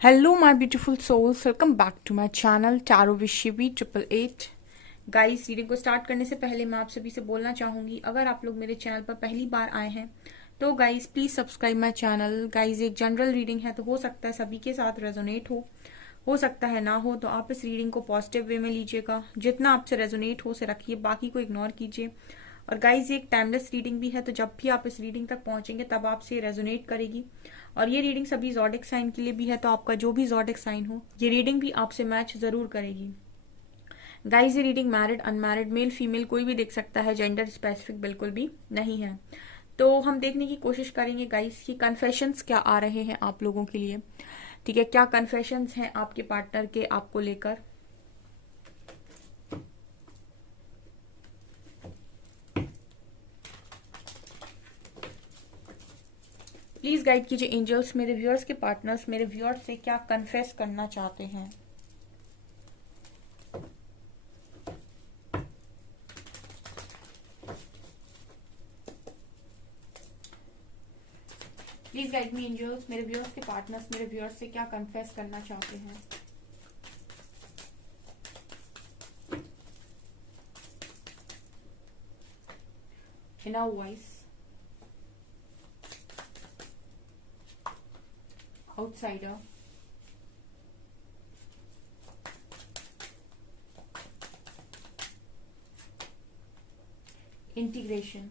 Hello, my beautiful souls. Welcome back to my channel Tarot with Shivi 888. Guys, reading को start करने से पहले मैं आप सभी से बोलना चाहूंगी, अगर आप लोग मेरे चैनल पर पहली बार आए हैं तो guys please subscribe my channel. Guys, एक जनरल रीडिंग है तो हो सकता है सभी के साथ रेजोनेट हो सकता है ना हो, तो आप इस रीडिंग को पॉजिटिव वे में लीजिएगा। जितना आपसे रेजोनेट हो उसे रखिए, बाकी को इग्नोर कीजिए। और गाइज, ये एक टाइमलेस रीडिंग भी है, तो जब भी आप इस रीडिंग तक पहुंचेंगे तब आपसे रेजोनेट करेगी। और ये रीडिंग सभी ज़ोडिक साइन के लिए भी है, तो आपका जो भी ज़ोडिक साइन हो ये रीडिंग भी आपसे मैच जरूर करेगी। गाइज, ये reading married unmarried male female कोई भी देख सकता है, जेंडर स्पेसिफिक बिल्कुल भी नहीं है। तो हम देखने की कोशिश करेंगे गाइज कि कन्फेशंस क्या आ रहे हैं आप लोगों के लिए। ठीक है, क्या कन्फेशंस हैं आपके पार्टनर के आपको लेकर। प्लीज गाइड कीजिए एंजल्स, मेरे व्यूअर्स के पार्टनर्स मेरे व्यूअर्स से क्या कन्फेस करना चाहते हैं। प्लीज गाइड मी एंजल्स, मेरे व्यूअर्स के पार्टनर्स मेरे व्यूअर्स से क्या कन्फेस करना चाहते हैं। Inner voice, outsider, integration,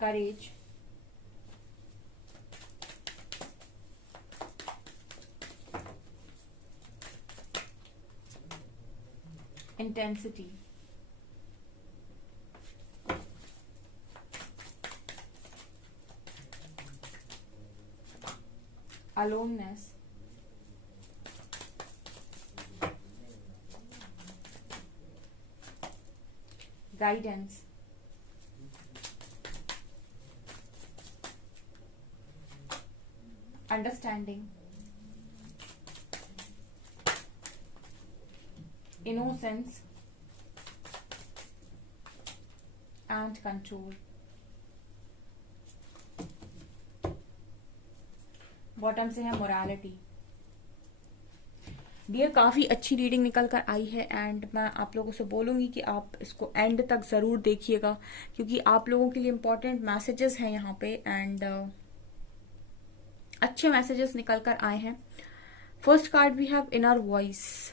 courage, intensity, aloneness, guidance, understanding, innocence and control। Bottom से है मोरालिटी। डियर, काफी अच्छी रीडिंग निकल कर आई है एंड मैं आप लोगों से बोलूंगी कि आप इसको एंड तक जरूर देखिएगा, क्योंकि आप लोगों के लिए इंपॉर्टेंट मैसेजेस हैं यहाँ पे एंड अच्छे मैसेजेस निकल कर आए हैं। First card we have inner voice.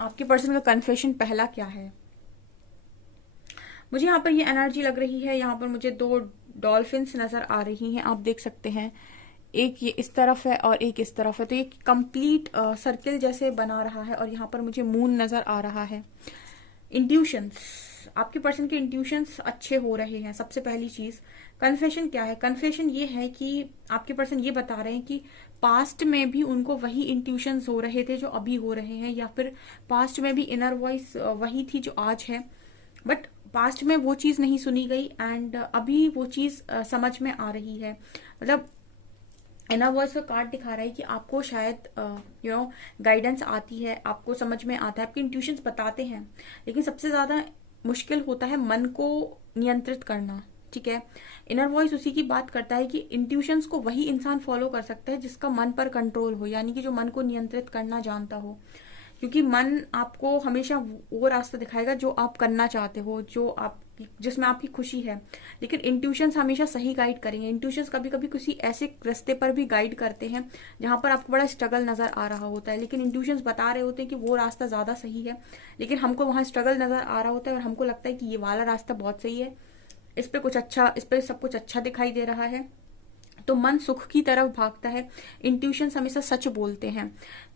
आपके पर्सन का कन्फेशन पहला क्या है। मुझे यहाँ पर ये एनर्जी लग रही है, यहाँ पर मुझे दो डॉल्फिन्स नजर आ रही हैं, आप देख सकते हैं। एक ये इस तरफ है और एक इस तरफ है, तो ये कंप्लीट सर्किल जैसे बना रहा है और यहाँ पर मुझे मून नजर आ रहा है। इंट्यूशंस, आपके पर्सन के इंट्यूशंस अच्छे हो रहे हैं। सबसे पहली चीज, कन्फेशन क्या है। कन्फेशन ये है कि आपके पर्सन ये बता रहे हैं कि पास्ट में भी उनको वही इंट्यूशंस हो रहे थे जो अभी हो रहे हैं, या फिर पास्ट में भी इनर वॉइस वही थी जो आज है, बट पास्ट में वो चीज नहीं सुनी गई एंड अभी वो चीज समझ में आ रही है। मतलब इनर वॉइस का कार्ड दिखा रहा है कि आपको शायद गाइडेंस आती है, आपको समझ में आता है, आपके इंट्यूशंस बताते हैं, लेकिन सबसे ज्यादा मुश्किल होता है मन को नियंत्रित करना। ठीक है, इनर वॉइस उसी की बात करता है कि इंट्यूशंस को वही इंसान फॉलो कर सकता है जिसका मन पर कंट्रोल हो, यानी कि जो मन को नियंत्रित करना जानता हो, क्योंकि मन आपको हमेशा वो रास्ता दिखाएगा जो आप करना चाहते हो, जो आप जिसमें आपकी खुशी है, लेकिन इंट्यूशंस हमेशा सही गाइड करेंगे। इंट्यूशंस कभी कभी किसी ऐसे रास्ते पर भी गाइड करते हैं जहां पर आपको बड़ा स्ट्रगल नजर आ रहा होता है, लेकिन इंट्यूशंस बता रहे होते हैं कि वो रास्ता ज्यादा सही है, लेकिन हमको वहां स्ट्रगल नजर आ रहा होता है और हमको लगता है कि ये वाला रास्ता बहुत सही है, इस पे कुछ अच्छा, इस पे सब कुछ अच्छा दिखाई दे रहा है, तो मन सुख की तरफ भागता है। इंट्यूशंस हमेशा सच बोलते हैं,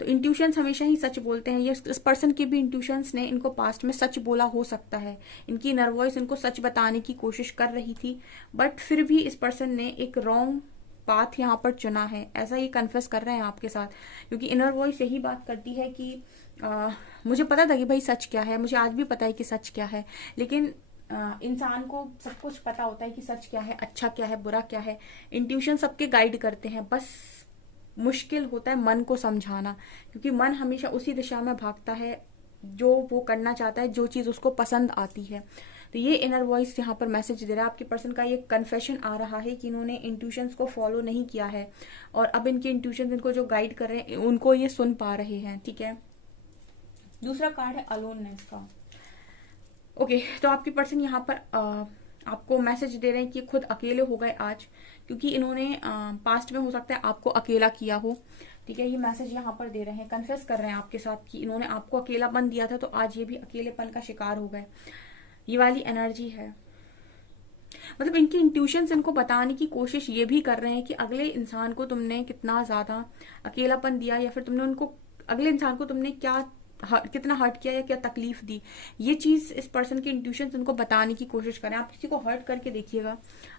तो इंट्यूशंस हमेशा ही सच बोलते हैं। ये इस पर्सन के भी इंट्यूशंस ने इनको पास्ट में सच बोला हो सकता है, इनकी इनर वॉइस इनको सच बताने की कोशिश कर रही थी, बट फिर भी इस पर्सन ने एक रॉन्ग पाथ यहाँ पर चुना है, ऐसा ये कन्फेस कर रहे हैं आपके साथ, क्योंकि इनर वॉइस यही बात करती है कि मुझे पता था कि भाई सच क्या है, मुझे आज भी पता है कि सच क्या है, लेकिन इंसान को सब कुछ पता होता है कि सच क्या है, अच्छा क्या है, बुरा क्या है। इंट्यूशन सबके गाइड करते हैं, बस मुश्किल होता है मन को समझाना, क्योंकि मन हमेशा उसी दिशा में भागता है जो वो करना चाहता है, जो चीज़ उसको पसंद आती है। तो ये इनर वॉइस यहाँ पर मैसेज दे रहा है। आपके पर्सन का ये कन्फेशन आ रहा है कि इन्होंने इंट्यूशंस को फॉलो नहीं किया है और अब इनके इंट्यूशंस इनको जो गाइड कर रहे हैं उनको ये सुन पा रहे हैं। ठीक है, दूसरा कार्ड है अलोननेस का। ओके, तो आपके पर्सन यहाँ पर आपको मैसेज दे रहे हैं कि खुद अकेले हो गए आज, क्योंकि इन्होंने पास्ट में हो सकता है आपको अकेला किया हो। ठीक है, ये मैसेज यहाँ पर दे रहे हैं, कन्फेस कर रहे हैं आपके साथ कि इन्होंने आपको अकेलापन दिया था तो आज ये भी अकेलेपन का शिकार हो गए। ये वाली एनर्जी है। मतलब इनकी इंट्यूशंस इनको बताने की कोशिश ये भी कर रहे हैं कि अगले इंसान को तुमने कितना ज्यादा अकेलापन दिया, या फिर तुमने उनको, अगले इंसान को तुमने क्या कितना हर्ट किया या क्या तकलीफ दी। ये चीज इस पर्सन की इंट्यूशंस उनको बताने की कोशिश करें। आप किसी को हर्ट करके देखिएगा,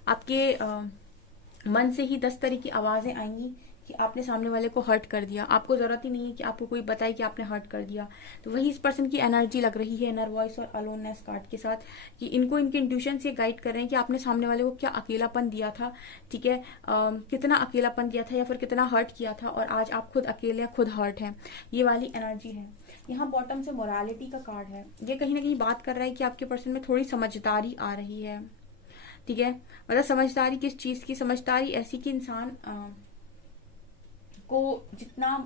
आपके मन से ही 10 तरह की आवाजें आएंगी कि आपने सामने वाले को हर्ट कर दिया। आपको जरूरत ही नहीं है कि आपको कोई बताए कि आपने हर्ट कर दिया। तो वही इस पर्सन की एनर्जी लग रही है इनर वॉइस और अलोननेस कार्ड के साथ, कि इनको इनके इंट्यूशन से गाइड कर रहे हैं कि आपने सामने वाले को क्या अकेलापन दिया था। ठीक है, कितना अकेलापन दिया था या फिर कितना हर्ट किया था, और आज आप खुद अकेले खुद हर्ट हैं। ये वाली एनर्जी है। यहाँ बॉटम से मोरालिटी का कार्ड है। ये कहीं ना कहीं बात कर रहा है कि आपके पर्सन में थोड़ी समझदारी आ रही है। ठीक है, मतलब समझदारी किस चीज की? समझदारी ऐसी कि इंसान को जितना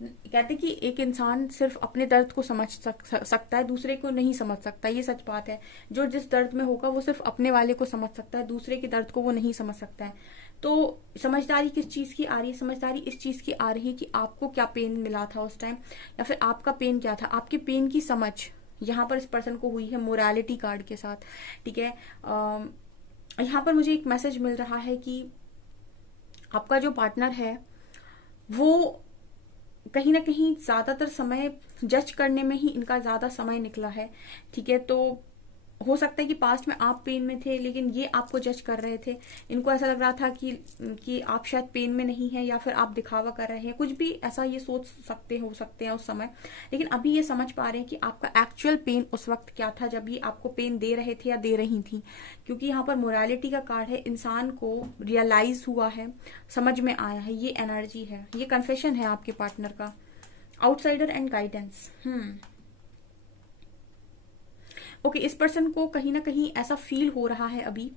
कहते कि एक इंसान सिर्फ अपने दर्द को समझ सकता है, दूसरे को नहीं समझ सकता। ये सच बात है। जो जिस दर्द में होगा वो सिर्फ अपने वाले को समझ सकता है, दूसरे के दर्द को वो नहीं समझ सकता है। तो समझदारी किस चीज की आ रही है? समझदारी इस चीज की आ रही है कि आपको क्या पेन मिला था उस टाइम, या फिर आपका पेन क्या था। आपके पेन की समझ यहाँ पर इस पर्सन को हुई है मोरालिटी कार्ड के साथ। ठीक है, यहाँ पर मुझे एक मैसेज मिल रहा है कि आपका जो पार्टनर है वो कहीं ना कहीं ज्यादातर समय जज करने में ही इनका ज्यादा समय निकला है। ठीक है, तो हो सकता है कि पास्ट में आप पेन में थे लेकिन ये आपको जज कर रहे थे। इनको ऐसा लग रहा था कि आप शायद पेन में नहीं है, या फिर आप दिखावा कर रहे हैं, कुछ भी ऐसा ये सोच हो सकते हैं उस समय। लेकिन अभी ये समझ पा रहे हैं कि आपका एक्चुअल पेन उस वक्त क्या था जब ये आपको पेन दे रहे थे या दे रही थी। क्योंकि यहाँ पर मोरालिटी का कार्ड है, इंसान को रियलाइज हुआ है, समझ में आया है। ये एनर्जी है, ये कन्फेशन है आपके पार्टनर का। Outsider and guidance. ओके, इस पर्सन को कहीं ना कहीं ऐसा फील हो रहा है अभी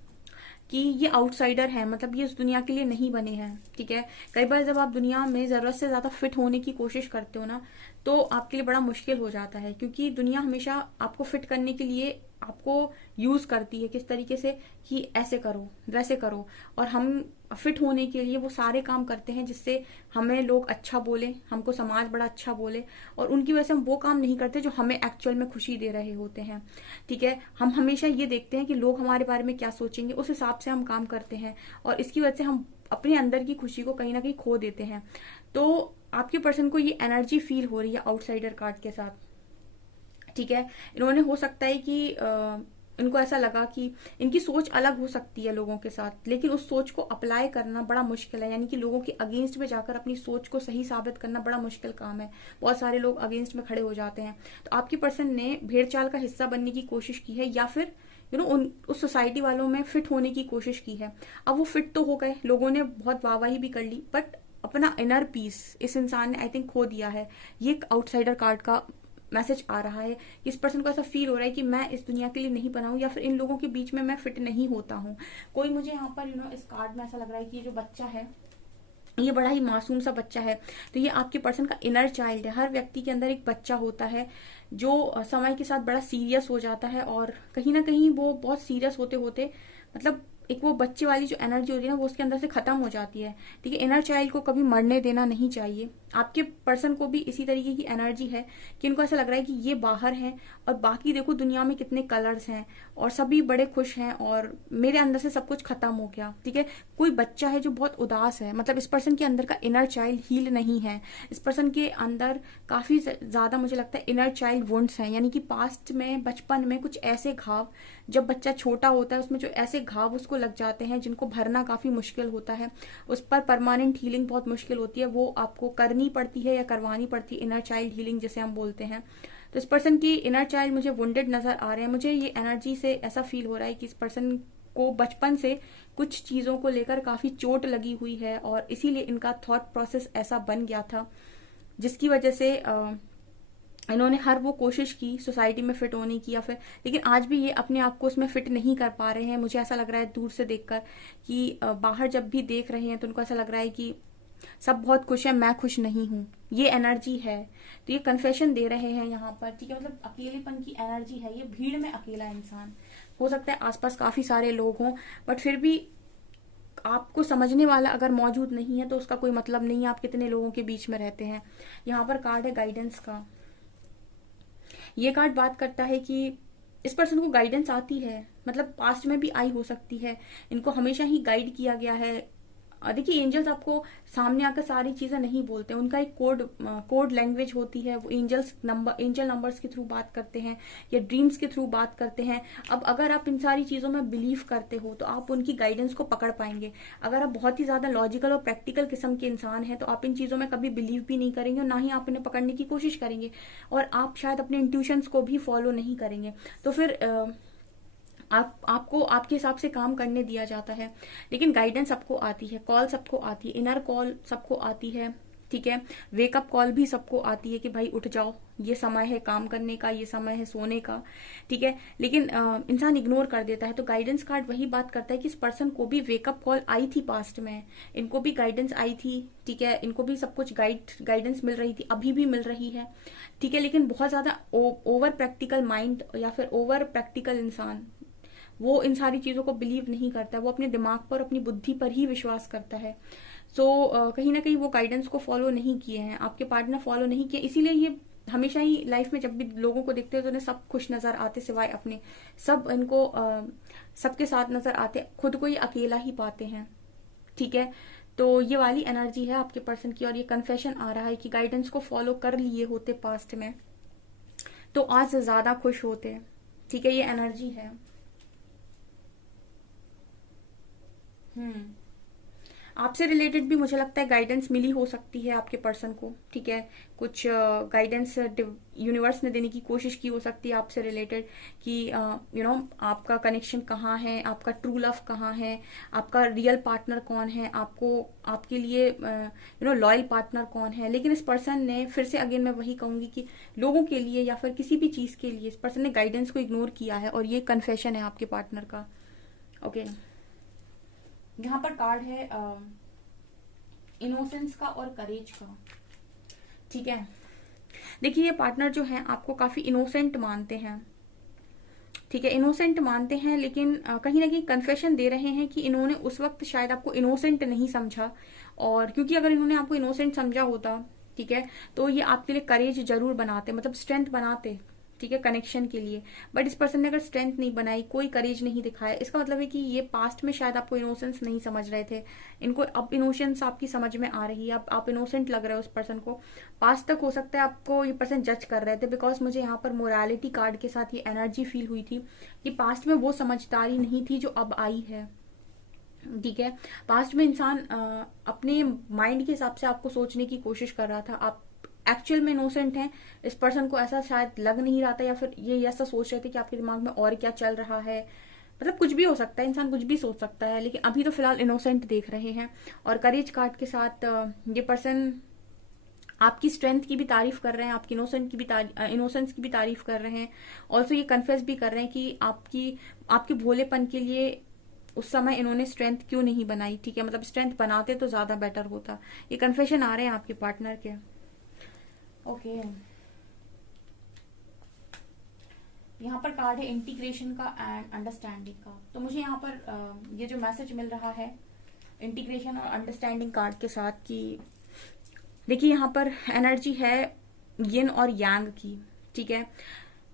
कि ये आउटसाइडर है, मतलब ये इस दुनिया के लिए नहीं बने हैं। ठीक है, कई बार जब आप दुनिया में जरूरत से ज्यादा फिट होने की कोशिश करते हो ना, तो आपके लिए बड़ा मुश्किल हो जाता है, क्योंकि दुनिया हमेशा आपको फिट करने के लिए आपको यूज करती है किस तरीके से कि ऐसे करो वैसे करो, और हम फिट होने के लिए वो सारे काम करते हैं जिससे हमें लोग अच्छा बोले, हमको समाज बड़ा अच्छा बोले, और उनकी वजह से हम वो काम नहीं करते जो हमें एक्चुअल में खुशी दे रहे होते हैं। ठीक है, हम हमेशा ये देखते हैं कि लोग हमारे बारे में क्या सोचेंगे, उस हिसाब से हम काम करते हैं, और इसकी वजह से हम अपने अंदर की खुशी को कहीं ना कहीं खो देते हैं। तो आपके पर्सन को ये एनर्जी फील हो रही है आउटसाइडर कार्ड के साथ। ठीक है, इन्होंने हो सकता है कि इनको ऐसा लगा कि इनकी सोच अलग हो सकती है लोगों के साथ, लेकिन उस सोच को अप्लाई करना बड़ा मुश्किल है। यानी कि लोगों के अगेंस्ट में जाकर अपनी सोच को सही साबित करना बड़ा मुश्किल काम है। बहुत सारे लोग अगेंस्ट में खड़े हो जाते हैं। तो आपकी पर्सन ने भेड़ चाल का हिस्सा बनने की कोशिश की है, या फिर उस सोसाइटी वालों में फिट होने की कोशिश की है। अब वो फिट तो हो गए, लोगों ने बहुत वाहवाही भी कर ली, बट अपना इनर पीस इस इंसान ने आई थिंक खो दिया है। ये एक आउटसाइडर कार्ड का मैसेज आ रहा है कि इस पर्सन को ऐसा फील हो रहा है कि मैं इस दुनिया के लिए नहीं बना हूं, या फिर इन लोगों के बीच में मैं फिट नहीं होता हूं। कोई मुझे यहाँ पर इस कार्ड में ऐसा लग रहा है कि ये जो बच्चा है ये बड़ा ही मासूम सा बच्चा है। तो ये आपके पर्सन का इनर चाइल्ड है। हर व्यक्ति के अंदर एक बच्चा होता है जो समय के साथ बड़ा सीरियस हो जाता है, और कहीं ना कहीं वो बहुत सीरियस होते होते मतलब एक वो बच्चे वाली जो एनर्जी होती है ना वो उसके अंदर से खत्म हो जाती है। ठीक है, इनर चाइल्ड को कभी मरने देना नहीं चाहिए। आपके पर्सन को भी इसी तरीके की एनर्जी है कि इनको ऐसा लग रहा है कि ये बाहर है और बाकी देखो दुनिया में कितने कलर्स हैं और सभी बड़े खुश हैं और मेरे अंदर से सब कुछ खत्म हो गया। ठीक है, कोई बच्चा है जो बहुत उदास है, मतलब इस पर्सन के अंदर का इनर चाइल्ड हील नहीं है। इस पर्सन के अंदर काफी ज्यादा मुझे लगता है इनर चाइल्ड वुंड्स हैं, यानी कि पास्ट में बचपन में कुछ ऐसे घाव, जब बच्चा छोटा होता है उसमें जो ऐसे घाव उसको लग जाते हैं जिनको भरना काफी मुश्किल होता है, उस पर परमानेंट हीलिंग बहुत मुश्किल होती है, वो आपको करनी पड़ती है या करवानी पड़ती है, इनर चाइल्ड हीलिंग जिसे हम बोलते हैं। तो इस पर्सन की इनर चाइल्ड मुझे वुंडेड नजर आ रहे हैं। मुझे ये एनर्जी से ऐसा फील हो रहा है कि इस पर्सन को बचपन से कुछ चीजों को लेकर काफी चोट लगी हुई है और इसीलिए इनका थॉट प्रोसेस ऐसा बन गया था, जिसकी वजह से इन्होंने हर वो कोशिश की सोसाइटी में फिट होने की, या फिर, लेकिन आज भी ये अपने आप को उसमें फिट नहीं कर पा रहे हैं। मुझे ऐसा लग रहा है दूर से देखकर कि बाहर जब भी देख रहे हैं तो उनको ऐसा लग रहा है कि सब बहुत खुश है, मैं खुश नहीं हूँ। ये एनर्जी है। तो ये कन्फेशन दे रहे हैं यहाँ पर, ठीक है। मतलब अकेलेपन की एनर्जी है, ये भीड़ में अकेला इंसान। हो सकता है आसपास काफी सारे लोग हों, बट फिर भी आपको समझने वाला अगर मौजूद नहीं है तो उसका कोई मतलब नहीं है आप कितने लोगों के बीच में रहते हैं। यहाँ पर कार्ड है गाइडेंस का। ये कार्ड बात करता है कि इस पर्सन को गाइडेंस आती है, मतलब पास्ट में भी आई हो सकती है, इनको हमेशा ही गाइड किया गया है। देखिए एंजल्स आपको सामने आकर सारी चीजें नहीं बोलते, उनका एक कोड लैंग्वेज होती है। वो एंजल नंबर्स के थ्रू बात करते हैं या ड्रीम्स के थ्रू बात करते हैं। अब अगर आप इन सारी चीजों में बिलीव करते हो तो आप उनकी गाइडेंस को पकड़ पाएंगे। अगर आप बहुत ही ज्यादा लॉजिकल और प्रैक्टिकल किस्म के इंसान हैं तो आप इन चीजों में कभी बिलीव भी नहीं करेंगे और ना ही आप इन्हें पकड़ने की कोशिश करेंगे, और आप शायद अपने इंट्यूशंस को भी फॉलो नहीं करेंगे। तो फिर आपको आपके हिसाब से काम करने दिया जाता है। लेकिन गाइडेंस सबको आती है, कॉल सबको आती है, इनर कॉल सबको आती है, ठीक है। वेकअप कॉल भी सबको आती है कि भाई उठ जाओ, ये समय है काम करने का, ये समय है सोने का, ठीक है। लेकिन इंसान इग्नोर कर देता है। तो गाइडेंस कार्ड वही बात करता है कि इस पर्सन को भी वेकअप कॉल आई थी पास्ट में, इनको भी गाइडेंस आई थी, ठीक है। इनको भी सब कुछ गाइडेंस मिल रही थी, अभी भी मिल रही है, ठीक है। लेकिन बहुत ज्यादा ओवर प्रैक्टिकल माइंड या फिर ओवर प्रैक्टिकल इंसान वो इन सारी चीजों को बिलीव नहीं करता, वो अपने दिमाग पर, अपनी बुद्धि पर ही विश्वास करता है। कहीं ना कहीं वो गाइडेंस को फॉलो नहीं किए हैं, आपके पार्टनर फॉलो नहीं किए, इसीलिए ये हमेशा ही लाइफ में जब भी लोगों को देखते हैं तो उन्हें सब खुश नजर आते, सिवाय अपने। सब इनको सबके साथ नजर आते, खुद को ये अकेला ही पाते हैं, ठीक है। तो ये वाली एनर्जी है आपके पर्सन की, और ये कन्फेशन आ रहा है कि गाइडेंस को फॉलो कर लिए होते पास्ट में तो आज ज्यादा खुश होते, ठीक है। ये एनर्जी है। हम्म आपसे रिलेटेड भी मुझे लगता है गाइडेंस मिली हो सकती है आपके पर्सन को, ठीक है। कुछ गाइडेंस यूनिवर्स ने देने की कोशिश की हो सकती है आपसे रिलेटेड कि आपका कनेक्शन कहाँ है, आपका ट्रू लव कहाँ है, आपका रियल पार्टनर कौन है, आपको आपके लिए लॉयल पार्टनर कौन है। लेकिन इस पर्सन ने, फिर से अगेन मैं वही कहूंगी कि लोगों के लिए या फिर किसी भी चीज के लिए इस पर्सन ने गाइडेंस को इग्नोर किया है, और ये कन्फेशन है आपके पार्टनर का। ओके यहाँ पर कार्ड है इनोसेंस का और करेज का, ठीक है। देखिए ये पार्टनर जो है आपको काफी इनोसेंट मानते हैं, ठीक है, इनोसेंट मानते हैं। लेकिन कहीं ना कहीं कन्फेशन दे रहे हैं कि इन्होंने उस वक्त शायद आपको इनोसेंट नहीं समझा, और क्योंकि अगर इन्होंने आपको इनोसेंट समझा होता, ठीक है, तो ये आपके लिए करेज जरूर बनाते, मतलब स्ट्रेंथ बनाते, ठीक है, कनेक्शन के लिए। बट इस पर्सन ने अगर स्ट्रेंथ नहीं बनाई, कोई करेज नहीं दिखाया, इसका मतलब है कि ये पास्ट में शायद आपको इनोसेंस नहीं समझ रहे थे, इनको अब इनोसेंस आपकी समझ में आ रही है, अब आप इनोसेंट लग रहे हो उस पर्सन को। पास्ट तक हो सकता है आपको ये पर्सन जज कर रहे थे, बिकॉज मुझे यहाँ पर मोरालिटी कार्ड के साथ ये एनर्जी फील हुई थी कि पास्ट में वो समझदारी नहीं थी जो अब आई है, ठीक है। पास्ट में इंसान अपने माइंड के हिसाब से आपको सोचने की कोशिश कर रहा था, आप एक्चुअल में इनोसेंट हैं, इस पर्सन को ऐसा शायद लग नहीं रहा था, या फिर ये ऐसा सोच रहे थे कि आपके दिमाग में और क्या चल रहा है। मतलब कुछ भी हो सकता है, इंसान कुछ भी सोच सकता है, लेकिन अभी तो फिलहाल इनोसेंट देख रहे हैं। और करेज कार्ड के साथ ये पर्सन आपकी स्ट्रेंथ की भी तारीफ कर रहे हैं, आपकी इनोसेंस की भी तारीफ कर रहे हैं। ऑल्सो ये कन्फेस भी कर रहे हैं कि आपके भोलेपन के लिए उस समय इन्होंने स्ट्रेंथ क्यों नहीं बनाई, ठीक है। मतलब स्ट्रेंथ बनाते तो ज्यादा बेटर होता। ये कन्फेशन आ रहे हैं आपके पार्टनर के। ओके यहाँ पर कार्ड है इंटीग्रेशन का एंड अंडरस्टैंडिंग का। तो मुझे यहाँ पर ये जो मैसेज मिल रहा है इंटीग्रेशन और अंडरस्टैंडिंग कार्ड के साथ कि देखिए यहाँ पर एनर्जी है यिन और यांग की, ठीक है।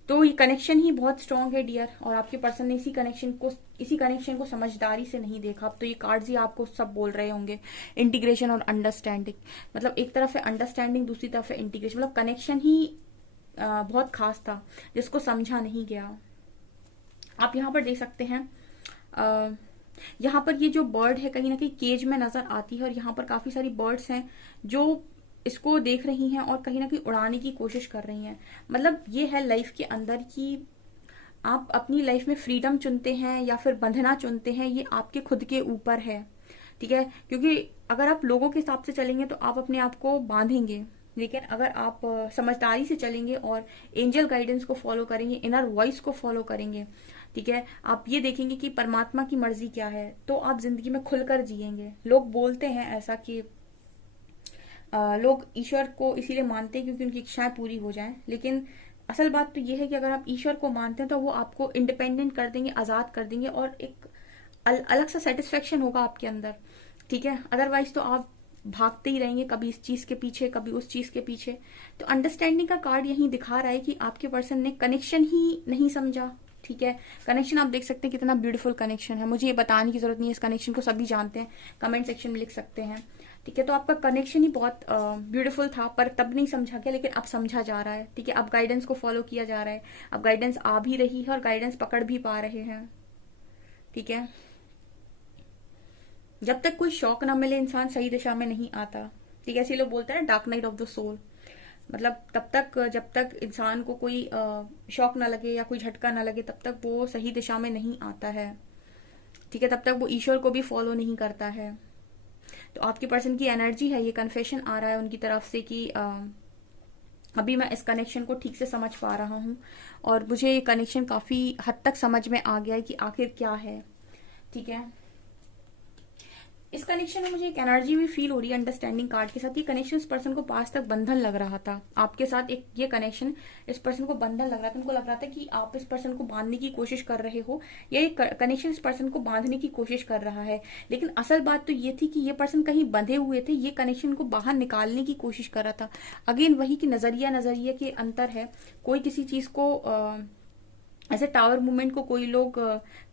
तो ये कनेक्शन ही बहुत स्ट्रांग है डियर, और आपके पर्सन ने इसी कनेक्शन को समझदारी से नहीं देखा। अब तो ये कार्ड्स ही आपको सब बोल रहे होंगे, इंटीग्रेशन और अंडरस्टैंडिंग, मतलब एक तरफ है अंडरस्टैंडिंग, दूसरी तरफ है इंटीग्रेशन। मतलब कनेक्शन ही बहुत खास था जिसको समझा नहीं गया। आप यहाँ पर देख सकते हैं यहाँ पर ये जो बर्ड है कहीं ना कहीं केज में नजर आती है, और यहाँ पर काफी सारी बर्ड्स हैं जो इसको देख रही हैं और कहीं ना कहीं उड़ाने की कोशिश कर रही हैं। मतलब ये है लाइफ के अंदर कि आप अपनी लाइफ में फ्रीडम चुनते हैं या फिर बंधना चुनते हैं, ये आपके खुद के ऊपर है, ठीक है। क्योंकि अगर आप लोगों के हिसाब से चलेंगे तो आप अपने आप को बांधेंगे, लेकिन अगर आप समझदारी से चलेंगे और एंजल गाइडेंस को फॉलो करेंगे, इनर वॉइस को फॉलो करेंगे, ठीक है, आप ये देखेंगे कि परमात्मा की मर्जी क्या है, तो आप जिंदगी में खुलकर जिएंगे। लोग बोलते हैं ऐसा कि लोग ईश्वर को इसीलिए मानते हैं क्योंकि उनकी इच्छाएं पूरी हो जाएं, लेकिन असल बात तो ये है कि अगर आप ईश्वर को मानते हैं तो वो आपको इंडिपेंडेंट कर देंगे, आजाद कर देंगे, और एक अलग सा सेटिस्फेक्शन होगा आपके अंदर, ठीक है। अदरवाइज तो आप भागते ही रहेंगे, कभी इस चीज के पीछे, कभी उस चीज के पीछे। तो अंडरस्टैंडिंग का कार्ड यही दिखा रहा है कि आपके पर्सन ने कनेक्शन ही नहीं समझा, ठीक है। कनेक्शन आप देख सकते हैं कितना ब्यूटीफुल कनेक्शन है, मुझे ये बताने की जरूरत नहीं है, इस कनेक्शन को सभी जानते हैं, कमेंट सेक्शन में लिख सकते हैं, ठीक है। तो आपका कनेक्शन ही बहुत ब्यूटीफुल था, पर तब नहीं समझा गया, लेकिन अब समझा जा रहा है, ठीक है। अब गाइडेंस को फॉलो किया जा रहा है, अब गाइडेंस आ भी रही है और गाइडेंस पकड़ भी पा रहे हैं, ठीक है। जब तक कोई शौक ना मिले इंसान सही दिशा में नहीं आता, ठीक है। ऐसे लोग बोलते हैं ना, dark night of the soul, मतलब तब तक जब तक इंसान को कोई शौक ना लगे या कोई झटका ना लगे, तब तक वो सही दिशा में नहीं आता है, ठीक है। तब तक वो ईश्वर को भी फॉलो नहीं करता है। तो आपके पर्सन की एनर्जी है, ये कन्फेशन आ रहा है उनकी तरफ से कि अभी मैं इस कनेक्शन को ठीक से समझ पा रहा हूँ, और मुझे ये कनेक्शन काफी हद तक समझ में आ गया है कि आखिर क्या है, ठीक है। इस कनेक्शन में मुझे एक एनर्जी भी फील हो रही है अंडरस्टैंडिंग कार्ड के साथ। ये कनेक्शन इस पर्सन को पास तक बंधन लग रहा था आपके साथ, एक ये कनेक्शन इस पर्सन को बंधन लग रहा था, उनको लग रहा था कि आप इस पर्सन को बांधने की कोशिश कर रहे हो, या ये कनेक्शन इस पर्सन को बांधने की कोशिश कर रहा है। लेकिन असल बात तो ये थी कि ये पर्सन कहीं बंधे हुए थे, ये कनेक्शन को बाहर निकालने की कोशिश कर रहा था। अगेन वही कि नजरिया के अंतर है। कोई किसी चीज को ऐसे टावर मूवमेंट को कोई लोग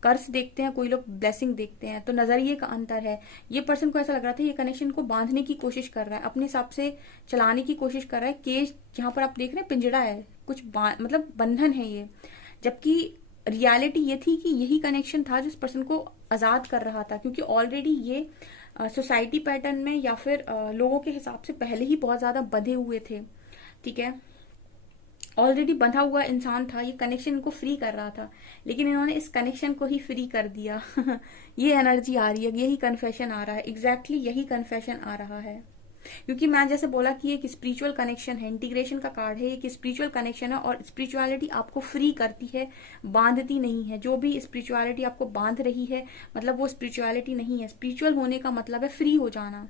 कर्स देखते हैं, कोई लोग ब्लेसिंग देखते हैं, तो नजरिए का अंतर है। ये पर्सन को ऐसा लग रहा था ये कनेक्शन को बांधने की कोशिश कर रहा है, अपने हिसाब से चलाने की कोशिश कर रहा है। केज जहां पर आप देख रहे हैं पिंजड़ा है, कुछ मतलब बंधन है ये, जबकि रियलिटी ये थी कि यही कनेक्शन था जो इस पर्सन को आजाद कर रहा था, क्योंकि ऑलरेडी ये सोसाइटी पैटर्न में या फिर लोगों के हिसाब से पहले ही बहुत ज्यादा बंधे हुए थे, ठीक है। ऑलरेडी बंधा हुआ इंसान था, ये कनेक्शन इनको फ्री कर रहा था, लेकिन इन्होंने इस कनेक्शन को ही फ्री कर दिया। ये एनर्जी आ रही है, यही कन्फेशन आ रहा है, एग्जैक्टली यही कन्फेशन आ रहा है। क्योंकि मैं जैसे बोला कि एक स्पिरिचुअल कनेक्शन है, इंटीग्रेशन का कार्ड है, एक स्पिरिचुअल कनेक्शन है, और स्पिरिचुअलिटी आपको फ्री करती है, बांधती नहीं है। जो भी स्पिरिचुअलिटी आपको बांध रही है, मतलब वो स्पिरिचुअलिटी नहीं है। स्पिरिचुअल होने का मतलब है फ्री हो जाना,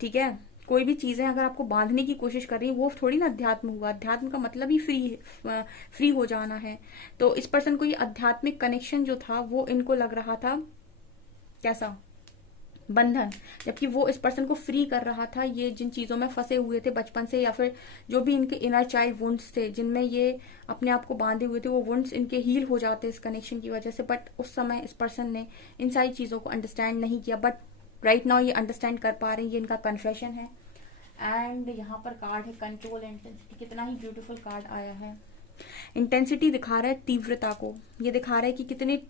ठीक है। कोई भी चीजें अगर आपको बांधने की कोशिश कर रही है, वो थोड़ी ना अध्यात्म हुआ। अध्यात्म का मतलब ही फ्री हो जाना है। तो इस पर्सन को ये आध्यात्मिक कनेक्शन जो था वो इनको लग रहा था कैसा, बंधन, जबकि वो इस पर्सन को फ्री कर रहा था। ये जिन चीजों में फंसे हुए थे बचपन से, या फिर जो भी इनके इनर चाइल्ड वुंड्स थे जिनमें ये अपने आप को बांधे हुए थे, वो वुंड्स इनके हील हो जाते इस कनेक्शन की वजह से। बट उस समय इस पर्सन ने इन सारी चीजों को अंडरस्टैंड नहीं किया, बट राइट नाउ ये अंडरस्टैंड कर पा रहे हैं। ये इनका कन्फेशन है। एंड यहाँ पर कार्ड है कंट्रोल इंटेंसिटी। कितना ही ब्यूटीफुल कार्ड आया है। इंटेंसिटी दिखा रहा है तीव्रता को, ये दिखा रहा है कि कितने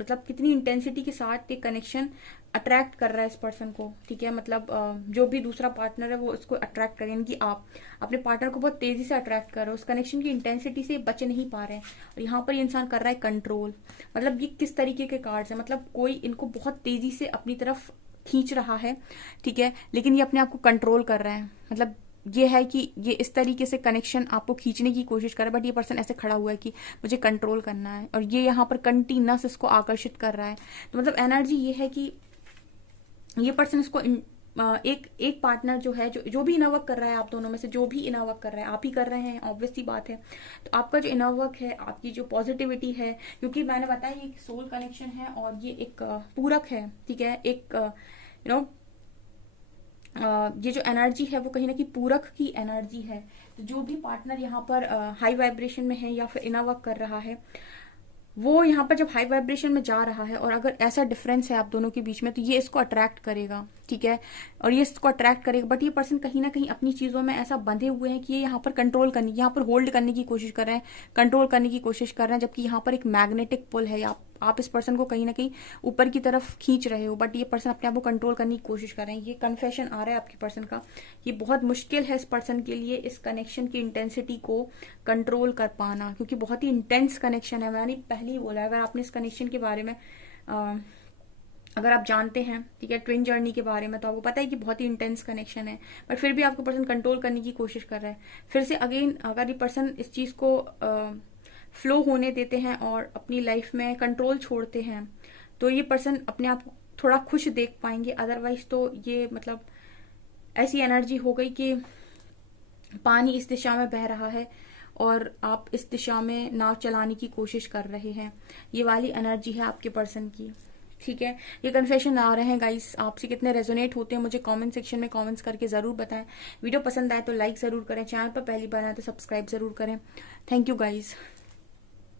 मतलब कितनी इंटेंसिटी के साथ ये कनेक्शन अट्रैक्ट कर रहा है इस पर्सन को, ठीक है। मतलब जो भी दूसरा पार्टनर है वो इसको अट्रैक्ट करें, यानी कि आप अपने पार्टनर को बहुत तेजी से अट्रैक्ट कर रहे हो, उस कनेक्शन की इंटेंसिटी से बच नहीं पा रहे हैं। और यहाँ पर ये इंसान कर रहा है कंट्रोल। मतलब ये किस तरीके के कार्ड्स है, मतलब कोई इनको बहुत तेजी से अपनी तरफ खींच रहा है, ठीक है, लेकिन ये अपने आप को कंट्रोल कर रहे हैं। मतलब ये है कि ये इस तरीके से कनेक्शन आपको खींचने की कोशिश कर रहा है, बट ये पर्सन ऐसे खड़ा हुआ है कि मुझे कंट्रोल करना है, और ये यहाँ पर कंटिन्यूअस इसको आकर्षित कर रहा है। तो मतलब एनर्जी ये है कि ये पर्सन इसको एक पार्टनर जो है, जो भी इनर वर्क कर रहा है, आप दोनों में से जो भी इनर वर्क कर रहा है, आप ही कर रहे हैं, ऑब्वियस सी बात है। तो आपका जो इनर वर्क है, आपकी जो पॉजिटिविटी है, क्योंकि मैंने बताया ये एक सोल कनेक्शन है और ये एक पूरक है, ठीक है। एक ये जो एनर्जी है वो कहीं ना कहीं पूरक की एनर्जी है। तो जो भी पार्टनर यहाँ पर हाई वाइब्रेशन में है या फिर इनर वर्क कर रहा है, वो यहाँ पर जब हाई वाइब्रेशन में जा रहा है और अगर ऐसा डिफरेंस है आप दोनों के बीच में, तो ये इसको अट्रैक्ट करेगा, ठीक है। और ये इसको अट्रैक्ट करेगा, बट ये पर्सन कहीं ना कहीं अपनी चीजों में ऐसा बंधे हुए हैं कि ये यहाँ पर कंट्रोल करने, यहाँ पर होल्ड करने की कोशिश कर रहे हैं, कंट्रोल करने की कोशिश कर रहे हैं, जबकि यहाँ पर एक मैग्नेटिक पुल है। आप इस पर्सन को कहीं ना कहीं ऊपर की तरफ खींच रहे हो, बट ये पर्सन अपने आप को कंट्रोल करने की कोशिश कर रहे हैं। ये कन्फेशन आ रहा है आपके पर्सन का। ये बहुत मुश्किल है इस पर्सन के लिए इस कनेक्शन की इंटेंसिटी को कंट्रोल कर पाना, क्योंकि बहुत ही इंटेंस कनेक्शन है। मैंने पहले ही बोला, अगर आपने इस कनेक्शन के बारे में अगर आप जानते हैं, ठीक है, ट्विन जर्नी के बारे में, तो आपको पता है कि बहुत ही इंटेंस कनेक्शन है, बट फिर भी आपको पर्सन कंट्रोल करने की कोशिश कर रहा है। फिर से अगेन अगर ये पर्सन इस चीज को फ्लो होने देते हैं और अपनी लाइफ में कंट्रोल छोड़ते हैं, तो ये पर्सन अपने आप को थोड़ा खुश देख पाएंगे। अदरवाइज तो ये मतलब ऐसी एनर्जी हो गई कि पानी इस दिशा में बह रहा है और आप इस दिशा में नाव चलाने की कोशिश कर रहे हैं। ये वाली एनर्जी है आपके पर्सन की, ठीक है। ये कन्फेशन आ रहे हैं गाइस, आपसे कितने रेजोनेट होते हैं मुझे कमेंट सेक्शन में कमेंट्स करके जरूर बताएं। वीडियो पसंद आए तो लाइक जरूर करें, चैनल पर पहली बार आए तो सब्सक्राइब जरूर करें। Thank you guys.